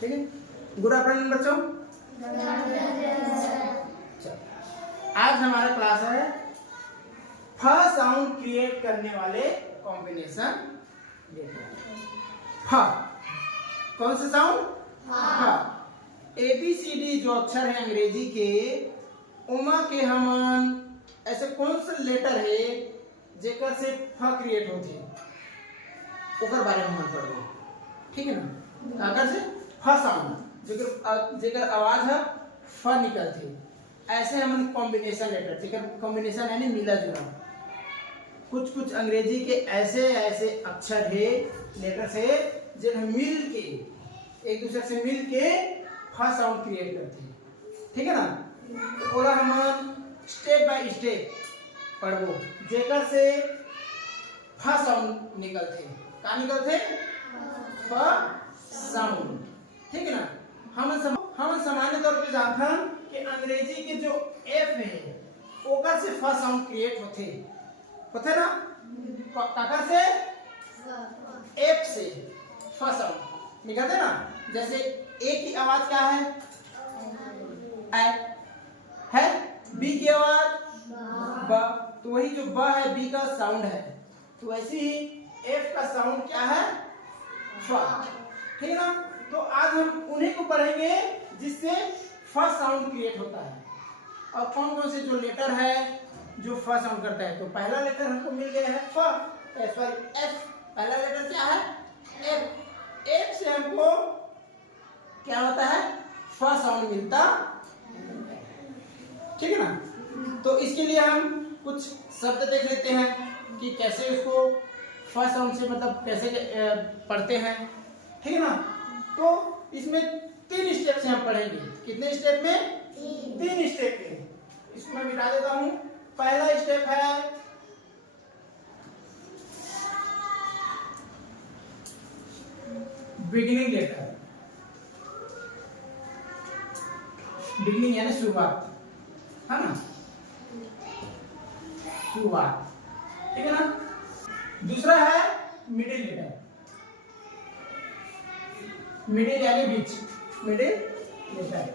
ठीक है, good afternoon बच्चों। आज हमारा क्लास है फ साउंड क्रिएट करने वाले कॉम्बिनेशन लेटर। फ कौन सा साउंड? फ। ABCD जो अक्षर है अंग्रेजी के, उमा के हमन ऐसे कौन सा लेटर है जेकर से फ क्रिएट होते ओकर बारे में हम पढ़ो, ठीक है ना। अगर से फ साउंड जेकर आवाज है फ निकलती, ऐसे हम कॉम्बिनेशन लेटर जेकर कॉम्बिनेशन यानी मिला जुला। कुछ कुछ अंग्रेजी के ऐसे ऐसे अक्षर है लेटर से जिन मिल के एक दूसरे से मिल के फ साउंड क्रिएट करते हैं, ठीक है ना। तो ओला हम स्टेप बाय स्टेप पढ़बो जेकर से फ साउंड निकलते। का निकलते? फ साउंड, ठीक है ना। हम सामान्य तौर पे जानथन कि अंग्रेजी के जो एफ है ओकर से फ साउंड क्रिएट होते ना। काकर से? एफ से फ साउंड निकलते ना। जैसे ए की आवाज क्या है? है। बी की आवाज ब, तो वही जो ब है बी का साउंड है, तो वैसे ही एफ का साउंड क्या है? फ, ठीक है ना। तो आज हम उन्हीं को पढ़ेंगे जिससे फ साउंड क्रिएट होता है। और कौन कौन से जो लेटर है जो फ साउंड करता है। तो पहला लेटर हमको मिल गया है फ, सॉरी एफ। पहला लेटर क्या है? एफ। एफ से हमको क्या होता है? फ साउंड मिलता, ठीक है ना। तो इसके लिए हम कुछ शब्द देख लेते हैं कि कैसे उसको फ साउंड से मतलब कैसे पढ़ते हैं, ठीक है ना। तो इसमें 3 स्टेप से हम पढ़ेंगे। कितने स्टेप में? 3 स्टेप में। इसको मैं मिटा देता हूं। पहला स्टेप है बिगिनिंग लेटर। बिगिनिंग यानी शुरुआत, है ना, शुरुआत, ठीक है ना। दूसरा है मिडिल लेटर। मिडिल यानी बीच, मिडिल लेटर,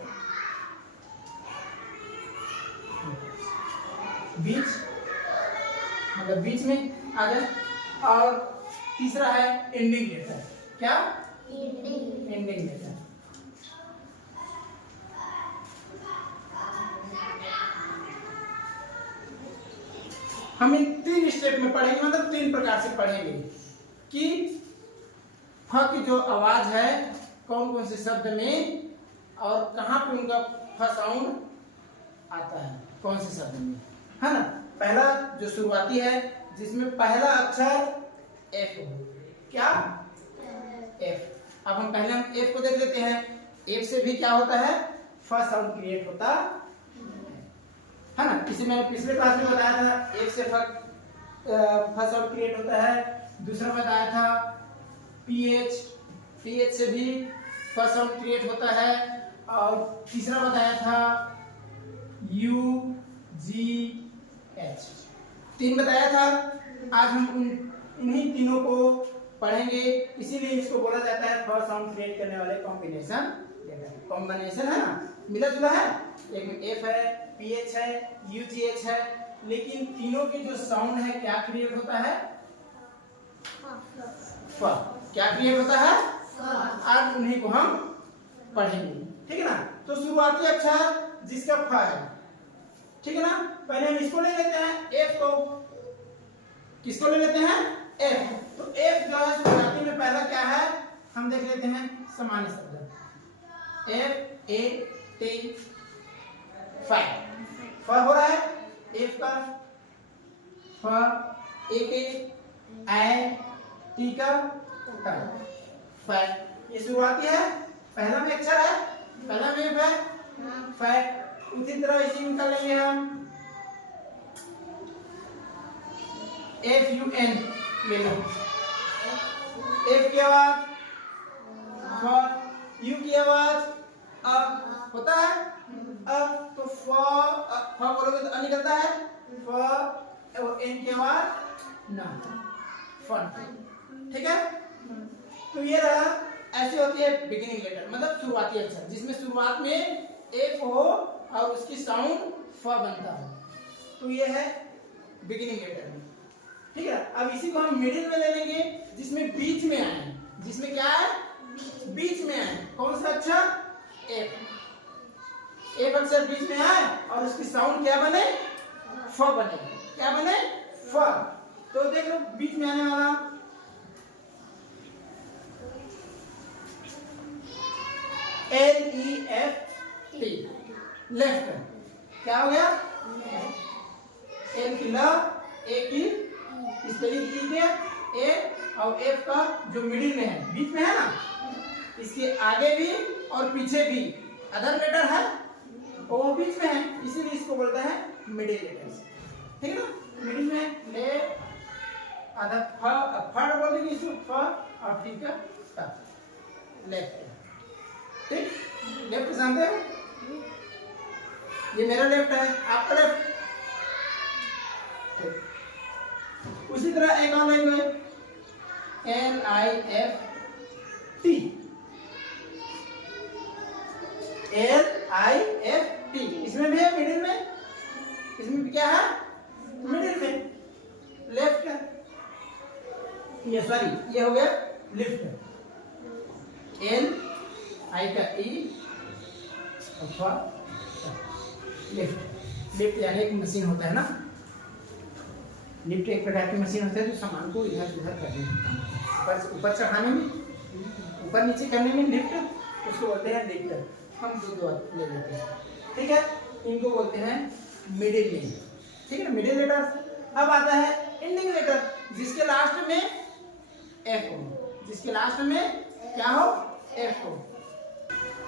बीच मतलब बीच में आ जाए। और तीसरा है एंडिंग लेटर। क्या? Ending letter. हम इन 3 स्टेप में पढ़ेंगे, मतलब 3 प्रकार से पढ़ेंगे कि फ की जो आवाज है कौन कौन से शब्द में और कहां पे उनका फ साउंड आता है, कौन से शब्द में, है ना। पहला जो शुरुआती है जिसमें पहला अक्षर एफ हो। क्या? एफ। अब हम पहले एफ को देख लेते हैं। एफ से भी क्या होता है? फ साउंड क्रिएट होता है ना। इसे मैंने पिछले क्लास में बताया था, एफ से फ साउंड क्रिएट होता है। दूसरा बताया था पीएच, पीएच से भी फ साउंड क्रिएट होता है। और तीसरा बताया था यू जी एच। 3 बताया था। आज हम इन्हीं तीनों को पढ़ेंगे, इसीलिए इसको बोला जाता है फ साउंड क्रिएट करने वाले कॉम्बिनेशन लेटर। कॉम्बिनेशन है ना, मिला जुला है। एक में एफ है, पीएच है, यूजीएच है, लेकिन तीनों के जो साउंड है क्या क्रिएट होता है? फ। क्या क्रिएट होता है? आज उन्हीं को हम पढ़ेंगे, ठीक है ना। तो शुरुआती अक्षर जिसका फ है, ठीक है ना। पहले हम इसको ले लेते हैं, एफ को। किसको ले लेते हैं? एफ। तो एफ जो है शुरुआती में पहला क्या है हम देख लेते हैं, सामान्य शब्द। एफ ए टी फाइव, फ हो रहा है एफ का, फ ए के ए टी का फाइव। ये शुरुआती है, पहला में अक्षर है, पहला में एफ है फाइव। उसी तरह इसी में कर लेंगे हम एफ यू एन ले लो। एफ की आवाज फ, यू की आवाज अ होता है अब। तो फ बोलोगे तो अ निकलता है, फ और एन की आवाज ना, फन, ठीक है। तो ये रहा ऐसी होती है बिगिनिंग लेटर, मतलब शुरुआती अक्षर जिसमें शुरुआत में एफ हो और उसकी साउंड फ बनता हो, तो ये है बिगिनिंग लेटर। ठीक है, अब इसी को हम मिडिल में ले लेंगे जिसमें बीच में आए, जिसमें क्या है बीच में आए। कौन सा अक्षर एफ, एफ अक्षर बीच में आए और उसकी साउंड क्या बने फ बने। क्या बने फ। तो देख लो बीच में आने वाला LEFT लेफ्ट, क्या हो गया एल की ल, ए की स्पेलिंग की है ए, और एफ का जो मिडिल में है बीच में है ना, इसके आगे भी और पीछे भी अदर लेटर है वो बीच में है, इसीलिए इसको बोलता है मिडिल लेटर्स। ठीक है ना, मिडिल में ले आधा फड़ बोल देंगे इसको फ और टी का ट, लेफ्ट। ठीक, लेफ्ट जानते हो, ये मेरा लेफ्ट है आपका लेफ्ट। उसी तरह एक और लैंग्वेज LIFT, LIFT इसमें भी है मिडिल में, इसमें भी क्या है मिडिल में लेफ्ट है, ये सॉरी ये हो गया लिफ्ट, L I का E और लिफ्ट। लिफ्ट यानी एक मशीन होता है ना, लिफ्ट एक प्रकार की मशीन होती है जो सामान को इधर उधर करने में, ऊपर चढ़ाने में, ऊपर नीचे करने में लिफ्ट, उसको बोलते हैं लिफ्ट। हम दो ले लेते हैं। ठीक है, इनको बोलते हैं मिडिल लेटर। ठीक है, मिडिल लेटर। अब आता है एंडिंग लेटर जिसके लास्ट में एफ हो, जिसके लास्ट में क्या हो एफ हो।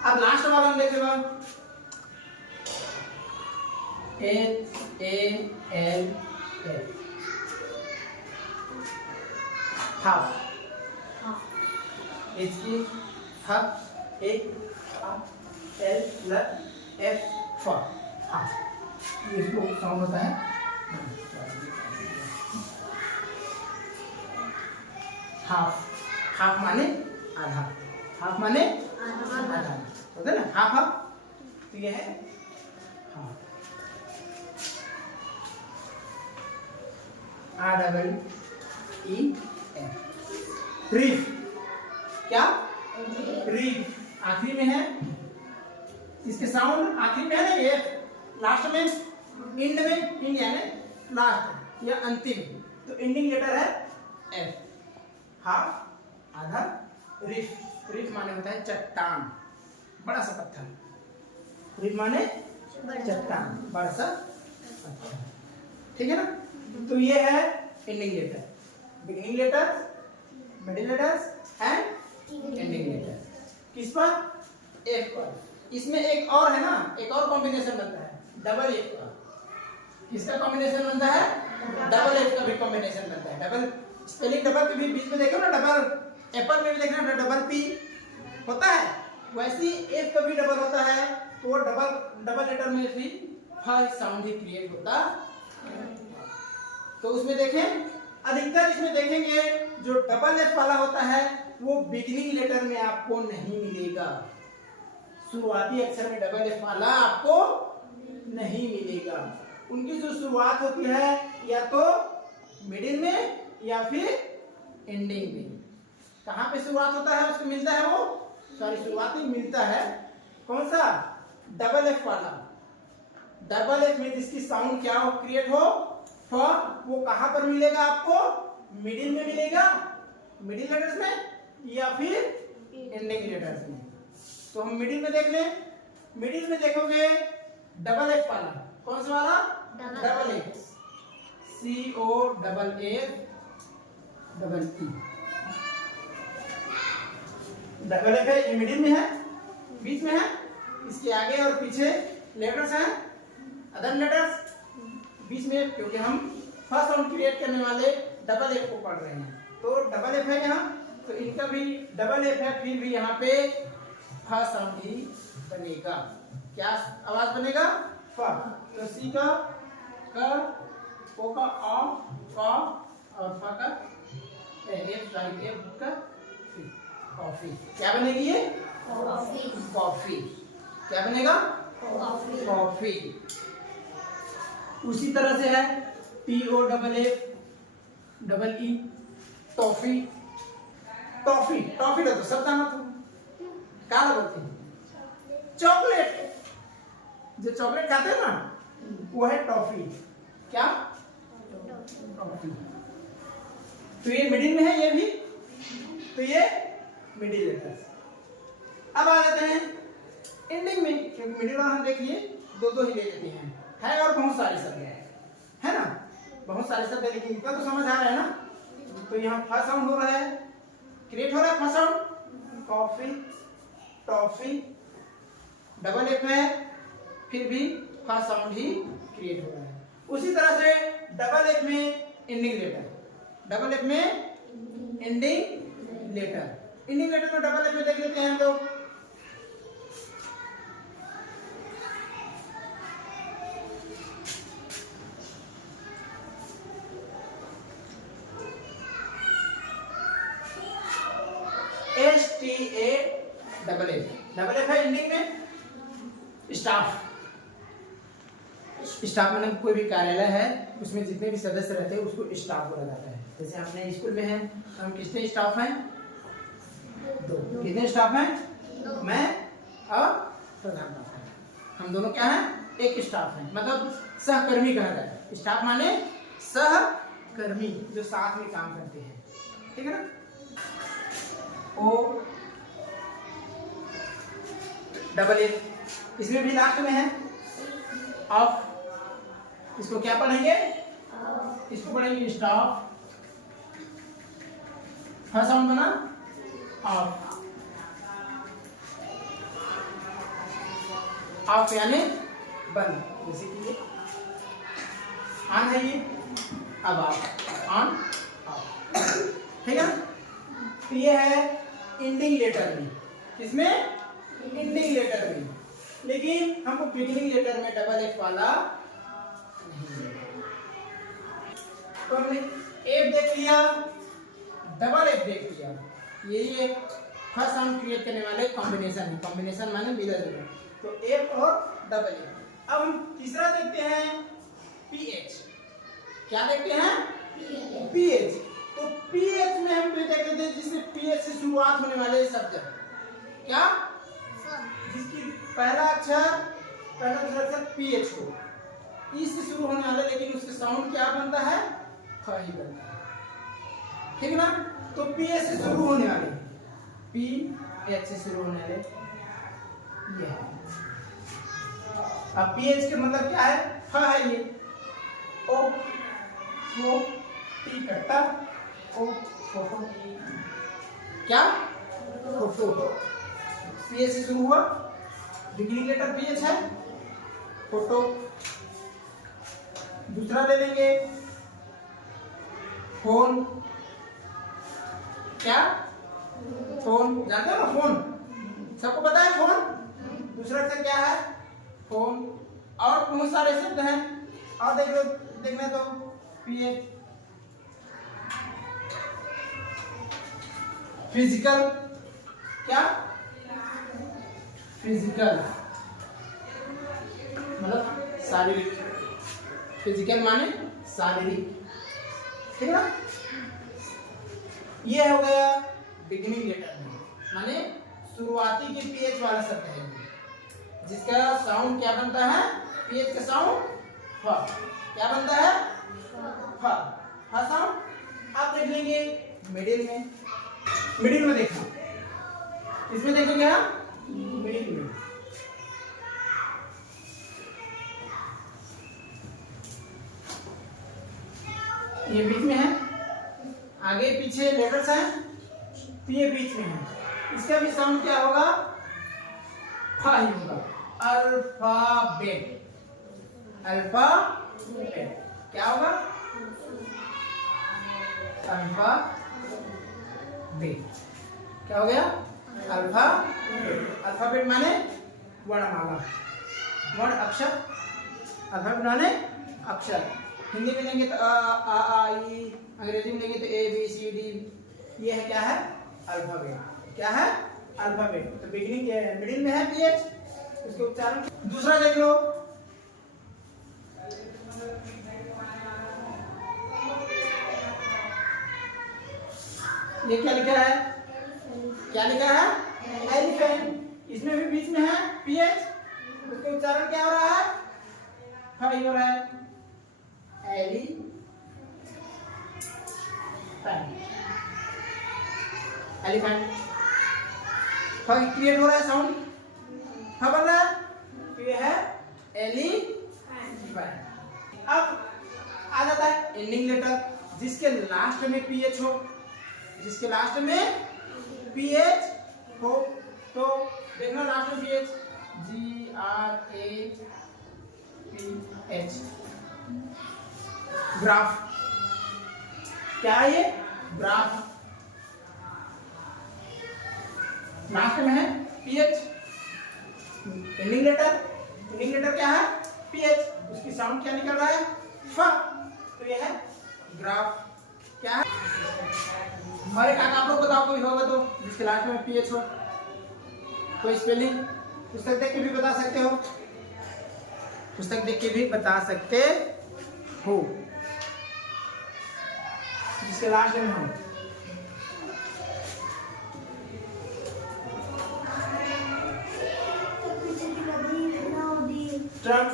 अब लास्ट वाला हम देखेगा HALF, हाफ, एच की हाफ, एक L plus F for half, ये इसको साउंड होता है। हाफ, हाफ माने आधा, हाफ माने आधा होता है ना, हाफ हाफ, तो ये है हाफ। REEF, रीफ, क्या रीफ आखिरी में है, इसके साउंड आखिरी में है ना, ये लास्ट में, इंड में, इंड यानी लास्ट या अंतिम, तो एंडिंग लेटर है एफ। हाफ, आधा, रीफ, रीफ माने होता है चट्टान, बड़ा सा पत्थर, रीफ माने चट्टान, बड़ा सा पत्थर। ठीक है ना, तो ये है ending letter, beginning letter, middle letters and ending letter. किस पर एफ पर। इसमें एक और है ना, एक और कॉम्बिनेशन बनता है डबल एफ का। किसका कॉम्बिनेशन बनता है डबल एफ का भी कॉम्बिनेशन बनता है। डबल स्पेलिंग डबल के भी बीच में देखो ना, डबल एप्पल में भी देखना डबल पी होता है, वैसे एफ का भी डबल होता है, तो वो डबल लेटर में भी फर्स्ट साउंड ही क्रिएट होता है। तो उसमें देखें अधिकतर इसमें देखेंगे जो डबल एफ वाला होता है वो बिगिनिंग लेटर में आपको नहीं मिलेगा, शुरुआती अक्षर में डबल एफ वाला आपको नहीं मिलेगा। उनकी जो शुरुआत होती है या तो मिडिल में या फिर एंडिंग में। कहाँ पे शुरुआत होता है उसको मिलता है, वो सॉरी शुरुआत में मिलता है कौन सा डबल एफ वाला। डबल एफ में जिसकी साउंड क्या हो क्रिएट हो फ, वो कहां पर मिलेगा आपको, मिडिल में मिलेगा, मिडिल लेटर्स में या फिर एंडिंग लेटर्स में। तो हम मिडिल में देख लें, मिडिल में देखोगे डबल एफ वाला, कौन सा वाला double F, CO double F double E, double F है, ये मिडिल में है, बीच में है, इसके आगे और पीछे लेटर्स हैं, अदर लेटर्स बीच में, क्योंकि हम फर्स्ट साउंड क्रिएट करने वाले डबल एफ को पढ़ रहे हैं, तो डबल एफ है यहाँ, तो इनका भी डबल एफ है, फिर भी यहाँ पे फर्स्ट साउंड ही बनेगा। क्या आवाज बनेगा फ, तो सी का क, ओ का अ, क और फ का एफ, सॉरी एफ का सी। कॉफी। क्या बनेगी ये? कॉफी। क्या बनेगा? कॉफी। उसी तरह से है TOFFE, टॉफी। टॉफी टॉफी तो सब जाना था, क्या बोलते हैं? चॉकलेट। जो चॉकलेट खाते हैं ना वो है टॉफी। क्या? टॉफी। तो ये मिडिल में है, ये भी, तो ये मिडिल लेटर। अब आ जाते हैं एंडिंग में, क्योंकि मिडिल वाला हम देखिए दो दो ही ले लेते हैं, है और बहुत सारे शब्द है ना, बहुत सारे शब्द है, लेकिन इतना तो समझ आ रहा है ना। तो यहाँ फर्स्ट साउंड हो रहा है, क्रिएट हो रहा है first sound, coffee, toffee, double F है, फिर भी फर्स्ट साउंड ही क्रिएट हो रहा है। उसी तरह से डबल एफ में एंडिंग लेटर, डबल एफ में एंडिंग लेटर, एंडिंग लेटर में डबल एफ में देख लेते हैं हम लोग। STA double F, double F है एंडिंग में। स्टाफ, स्टाफ मतलब कोई भी कार्यालय है उसमें जितने भी सदस्य रहते हैं उसको स्टाफ बोला जाता है। जैसे अपने स्कूल में है, हम कितने स्टाफ हैं? 2। कितने स्टाफ हैं? मैं और प्रधानाध्यापक, हम दोनों क्या हैं? एक स्टाफ है, मतलब सहकर्मी कहा जाता है। स्टाफ माने सहकर्मी, जो साथ में काम करते हैं, ठीक है ना। ओ डबल एफ, इसमें भी लास्ट में है ऑफ, इसको क्या पढ़ेंगे? इसको पढ़ेंगे स्टाफ, फर्स्ट साउंड बना ऑफ, ऑफ यानी बंद, जैसे कि ये ऑन है, ये अब ऑफ, ऑन ऑफ, ठीक है। तो ये है एंडिंग लेटर में, इसमें एंडिंग लेटर में, लेकिन हमको बिगिनिंग लेटर में डबल एफ वाला नहीं। तो हमने एफ देख लिया, डबल एफ देख लिया, ये फर्स्ट साउंड क्रिएट करने वाले कॉम्बिनेशन है, कॉम्बिनेशन माने मिला जुला, तो एफ और डबल एफ। अब हम तीसरा देखते हैं पीएच। क्या देखते हैं? पीएच। तो पीएच में हम देख लेते हैं जिससे पीएच से शुरुआत होने वाले शब्द, क्या? जिसकी पहला अक्षर पीएच हो, ई से शुरू होने वाले, लेकिन उसके साउंड क्या बनता है? फ ही बनता है, ठीक है ना। तो पीएच से शुरू होने वाले, पीएच से शुरू होने वाले ये है। अब पीएच के मतलब क्या है? फ है ये, ओ फो टी कट्टा, ओ फोटो, क्या? फोटो। पीएच से शुरू हुआ, बिगिनिंग लेटर पीएच है, फोटो। दूसरा ले लेंगे फोन, क्या? फोन, जानते हो ना फोन, सबको पता है फोन। दूसरा अक्षर क्या है? फोन। और बहुत सारे शब्द हैं, और देख लो, देखने तो पीएच। फिजिकल, क्या? फिजिकल मतलब शारीरिक, फिजिकल माने शारीरिक, ठीक है ना। ये हो गया बिगिनिंग लेटर में, माने शुरुआती के पीएच वाला शब्द है, जिसका साउंड क्या बनता है? पीएच का साउंड फ, क्या बनता है? फ, फ साउंड। आप देख लेंगे मिडिल में, मिडिल में देखो, इसमें देखो क्या? मिडिल में ये बीच में है, आगे पीछे लेटर्स हैं, तो ये बीच में है। इसका भी साउंड क्या होगा? फा ही होगा, अल्फाबेट, अल्फाबेट क्या होगा? अल्फाबेट। क्या हो गया? अल्फाबेट। अल्फाबेट माने वर्णमाला, वर्ण अक्षर, अल्फाबेट माने अक्षर। हिंदी में लेंगे तो आ ई, अंग्रेजी में लेंगे तो ए बी सी डी, ये है क्या है? अल्फाबेट। क्या है? अल्फाबेट। तो बिगिनिंग मिडिल में है पीएच, उसके उच्चारण। दूसरा देख लो, ये क्या लिखा है? क्या लिखा है? एलिफेंट। इसमें भी बीच में है पीएच, उसके उच्चारण क्या हो रहा है? फाई हो रहा है, एलिफेंट। एलिफेंट फाई क्रिएट हो रहा है, साउंड हाँ बन रहा है, तो ये है एलिफेंट। अब आ जाता है एंडिंग लेटर, जिसके लास्ट में पीएच हो, जिसके लास्ट में पीएच हो। तो देखना लास्ट में पीएच, GRAPH, ग्राफ। क्या है ये? ग्राफ। लास्ट में है PH, ending letter. Ending letter क्या है? पीएच। उसकी साउंड क्या निकल रहा है? फ। तो ये है ग्राफ। क्या है? हमारे काका आप लोग बताओ कोई होगा तो जिसके लास्ट में पीएच हो, कोई स्पेलिंग पुस्तक देख के भी बता सकते हो, पुस्तक देख के भी बता सकते हो, जिसके लास्ट में हो। ट्रम्प।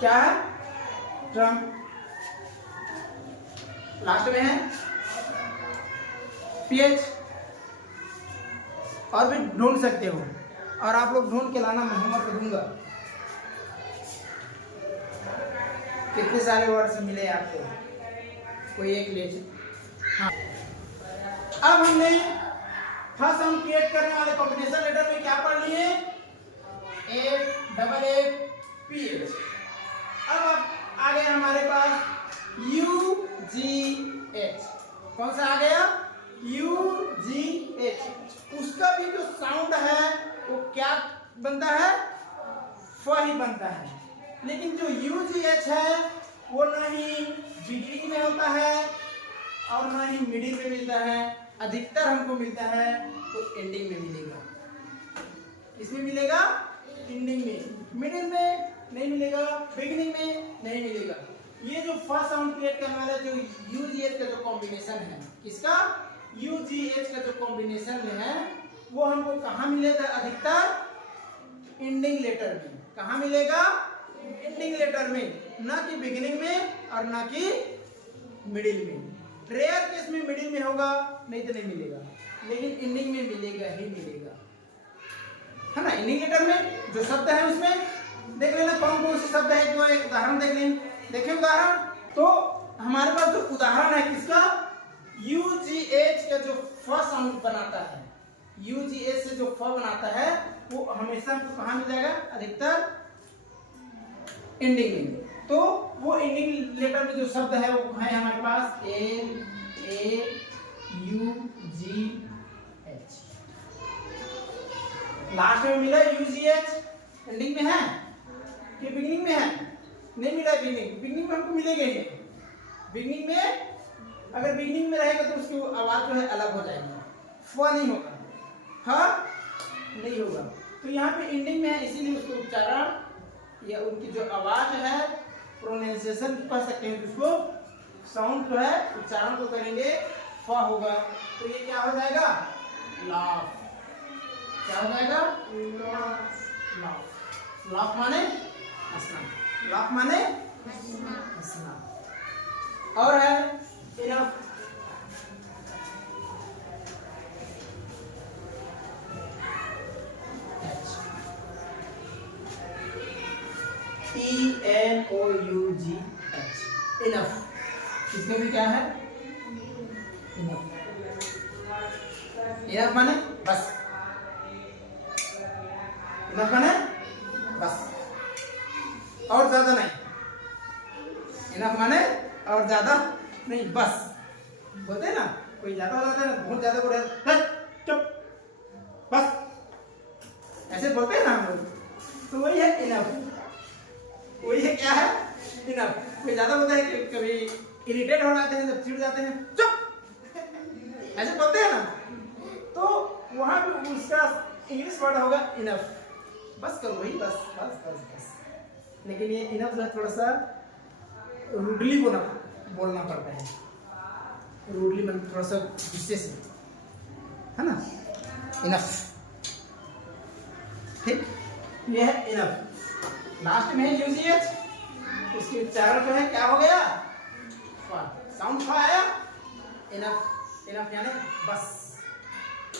क्या है? ट्रम्प। लास्ट में है पीएच। और भी ढूंढ सकते हो, और आप लोग ढूंढ के लाना, मैं होमवर्क दूंगा। कितने सारे वर्ड्स मिले आपको, कोई एक ले। हाँ, अब हमने फर्स्ट साउंड क्रिएट करने वाले कॉम्बिनेशन लेटर में क्या पढ़ लिए? AAPH। अब आ गया हमारे पास UGH। कौन सा आ गया? UGH। उसका भी जो साउंड है वो क्या बनता है? फ ही बनता है। लेकिन जो UGH है वो ना ही बिगिनिंग में होता है और ना ही मिडिल में मिलता है, अधिकतर हमको मिलता है तो एंडिंग में मिलेगा। इसमें मिलेगा एंडिंग में, मिडिल में नहीं मिलेगा, बिगिनिंग में नहीं मिलेगा। ये जो फर्स्ट साउंड क्रिएट करने वाला जो UGH का जो कॉम्बिनेशन है, किसका? UGH का जो कॉम्बिनेशन है वो हमको कहाँ मिलेगा? अधिकतर एंडिंग लेटर में। कहाँ मिलेगा? एंडिंग लेटर में, ना कि बिगिनिंग में और ना कि मिडिल में। रेयर केस में मिडिल में होगा, नहीं तो नहीं मिलेगा, लेकिन एंडिंग में मिलेगा ही मिलेगा, है ना। एंडिंग लेटर में जो शब्द है उसमें देख लेना कौन कौन से शब्द है, जो एक उदाहरण देख लें। देखिए उदाहरण, तो हमारे पास जो उदाहरण है किसका? UGH का जो फ साउंड बनाता है, UGH से जो फ बनाता है वो हमेशा हमको कहाँ मिल जाएगा? अधिकतर एंडिंग में। तो वो एंडिंग लेटर में जो शब्द है वो है हमारे पास LAUGH। लास्ट में मिला UGH, एंडिंग में है कि बिगिनिंग में है? नहीं मिला बिगिनिंग, बिगिनिंग में हमको मिलेगा ही। बिगिनिंग में अगर बिगिनिंग में रहेगा तो उसकी आवाज जो है अलग हो जाएगी, फ नहीं होगा, हाँ नहीं होगा। तो यहाँ पे एंडिंग में है, इसीलिए उसको उच्चारण या उनकी जो आवाज है, प्रोनाउंसिएशन कह सकते हैं, उसको साउंड जो है उच्चारण को करेंगे फ होगा। तो ये क्या हो जाएगा? लाफ। क्या हो जाएगा? लाफ। लाफ माने हंसना, लाफ माने हंसना। और है इनफ। ENOUGH, enough. इसमें भी क्या है? इनफ। इनफ माने बस, इनफ माने बस, और ज्यादा नहीं। इनफ माने और ज्यादा नहीं, बस। बोलते हैं ना, कोई ज्यादा हो जाता है ना, बहुत ज्यादा बोल रहे हैं, चुप बस, ऐसे बोलते हैं ना हम लोग। तो वही है इनफ, वही है क्या है? इनफ। कोई ज्यादा बोलता है कि कभी इरिटेट हो जाते हैं, जब चिढ़ जाते हैं, चुप ऐसे बोलते हैं ना, तो वहां पे उसका इंग्लिश वर्ड होगा इनफ। बस करो वही, बस बस बस बस। लेकिन ये इनफ जो है थोड़ा सा रूडली बोलना पड़ता है, रूडली मतलब थोड़ा सा गुस्से से, है ना। इनफ, ठीक, ये है इनफ। लास्ट में है यूजीएच, उसके उच्चारण जो है क्या हो गया, साउंड फा आया, इनफ। इनफ यानी बस।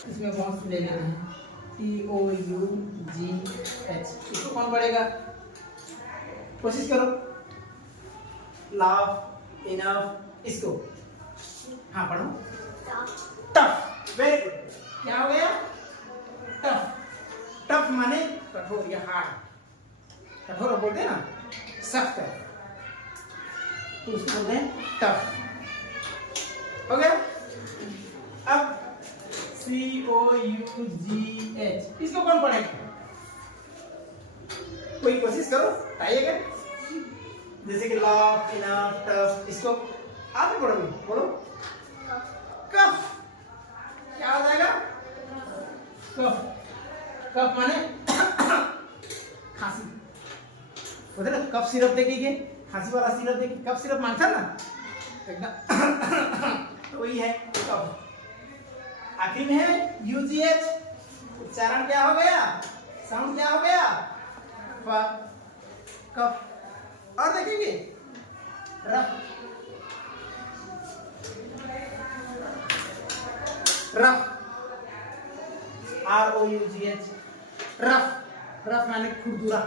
इसमें बाउंस ले लेते हैं, TOUGH, इसको कौन पढ़ेगा, कोशिश करो। लाव, इनफ, इसको हाँ पढ़ो। Tough, very good. क्या हो गया, टफ। टफ माने कठोर या हार्ड। कठोर बोलते हैं ना, सख्त है, तो उसको बोलते हैं टफ। हो गया। अब COUGH, इसको कौन पढ़ेगा, कोई कोशिश करो, आइएगा। जैसे कि लॉफ, इनफ, टफ, इसको आप ही पढ़ोगे, बोलो। कफ, क्या हो जाएगा, कफ। कफ माने खांसी, बोलते ना कफ सिरप देखिए, खांसी वाला सिरप देखिए, कफ सिरप मांगता ना एकदम, तो वही है कफ। आखिर में है यूजीएच, उच्चारण क्या हो गया, साउंड क्या हो गया, फ, कफ। और देखेंगे rough, rough, ROUGH, rough. Rough माने खुरदुरा,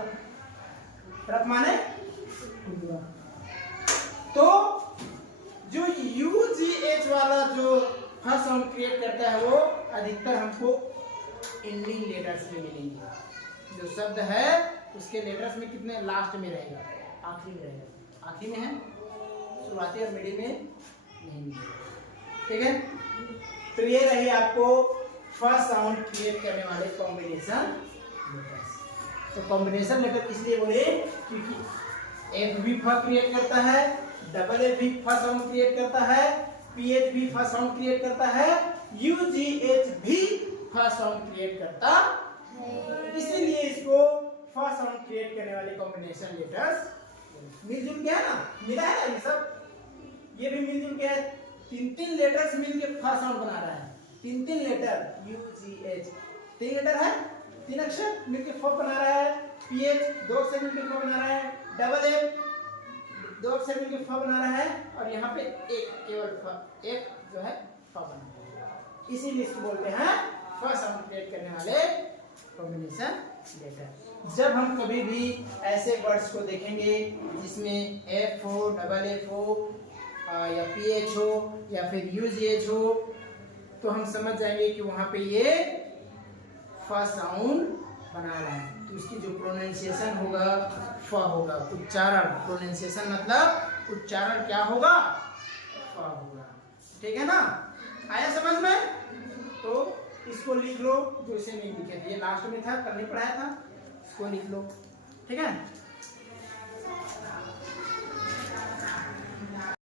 रफ माने खुरदुरा। तो जो UGH वाला जो फर्स्ट साउंड क्रिएट करता है वो अधिकतर हमको एंडिंग लेटर्स में मिलेंगे। जो शब्द है उसके लेटर्स में कितने लास्ट में रहेगा, आखिरी में रहेगा। आखिरी में है, शुरुआती और मिडिल में नहीं मिलेगा, ठीक है। तो ये रही आपको फर्स्ट साउंड क्रिएट करने वाले कॉम्बिनेशन लेटर्स। तो कॉम्बिनेशन लेटर इसलिए बोले क्योंकि एफ भी फर्स्ट क्रिएट करता है, डबल एफ भी फर्स्ट साउंड क्रिएट करता है, PH भी फर्स्ट साउंड क्रिएट करता है, UGH भी फर्स्ट साउंड क्रिएट करता है। इसीलिए इसको फर्स्ट साउंड क्रिएट करने वाले कॉम्बिनेशन लेटर्स मिलजुल के है ना, मिला है ना, ये सब ये भी मिलजुल के है। तीन लेटर्स मिलके फर्स्ट साउंड बना रहा है। तीन लेटर UGH, 3 लेटर है, 3 अक्षर मिलके फ बना रहा है। PH 2 अक्षर मिलके फ बना रहा है। डबल F 2 अक्षर मिलके फ बना रहा है, और यहाँ पे एक केवल फ, एक जो है फ बना रहा है। इसीलिए इसको बोलते हैं फर्स्ट साउंड क्रिएट करने वाले कॉम्बिनेशन लेटर। जब हम कभी भी ऐसे वर्ड्स को देखेंगे जिसमें F हो, डबल F हो, या PH हो, या फिर UGH हो, तो हम समझ जाएंगे कि वहां पे ये फर्स्ट साउंड बना रहा है। तो उसकी जो प्रोनाउंसिएशन होगा फ होगा, उच्चारण। प्रोनाउंसिएशन मतलब उच्चारण क्या होगा, फ होगा, ठीक है ना। आया समझ में? तो इसको लिख लो, जो इसे नहीं लिखे थे, ये लास्ट में था, कल नहीं पढ़ाया था, इसको लिख लो, ठीक है।